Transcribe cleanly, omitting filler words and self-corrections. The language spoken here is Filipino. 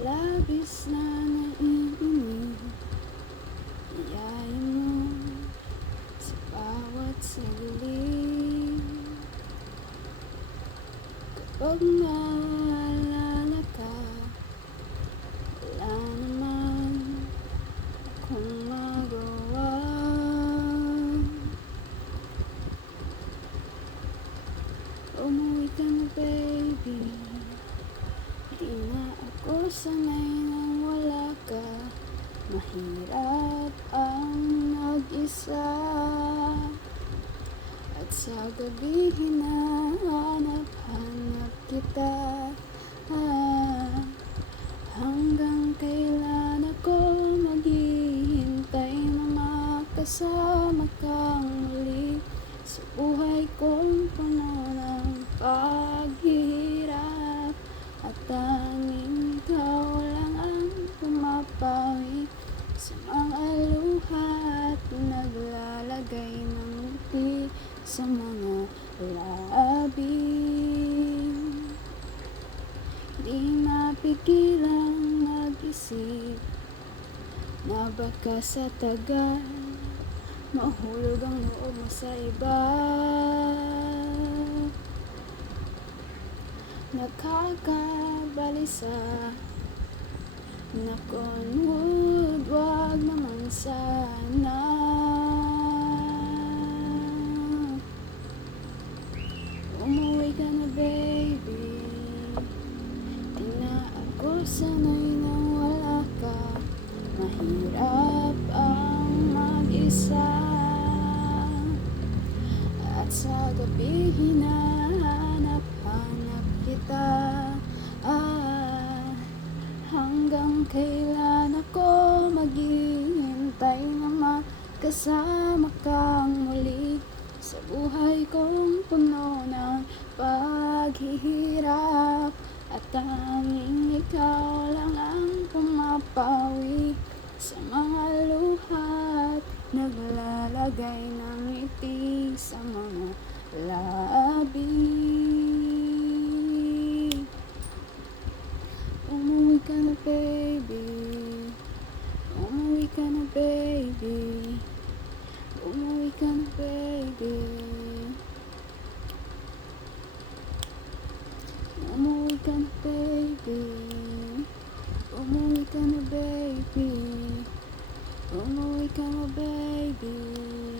Labis na naiinig, iyayin mo sa bawat saglit. Kapag naalala ka, wala naman akong magawa. Umuwi ka na, baby. Di na ako sanay nang wala ka. Mahirap ang mag-isa, at sa gabi hinahanap-hanap kita. Hanggang kailan ako maghihintay na makasama kang muli sa buhay kong puno ng paghihirap, at tanging ikaw lang ang pumapawi sa mga luha at naglalagay ng ngiti sa mga labi. Di mapigilang mag-isip na baka sa tagal mahulog ang loob mo sa iba. Nakakabalisa na konwood, wag naman sana. Umuwi ka na, baby. Di na ako sanay nang wala ka. Mahirap ang mag-isa, at sa gabi hinahanap-hanap kita. Hanggang kailan ako maghihintay na makasama kang muli sa buhay kong puno ng paghihirap, at tanging ikaw lang ang pumapawi sa mga luha at naglalagay ng ngiti sa mga labi. Umuwi ka na, baby. Umuwi ka na, baby. Umuwi ka na, baby. Umuwi ka na, baby. Umuwi ka na, baby. Umuwi ka na, baby.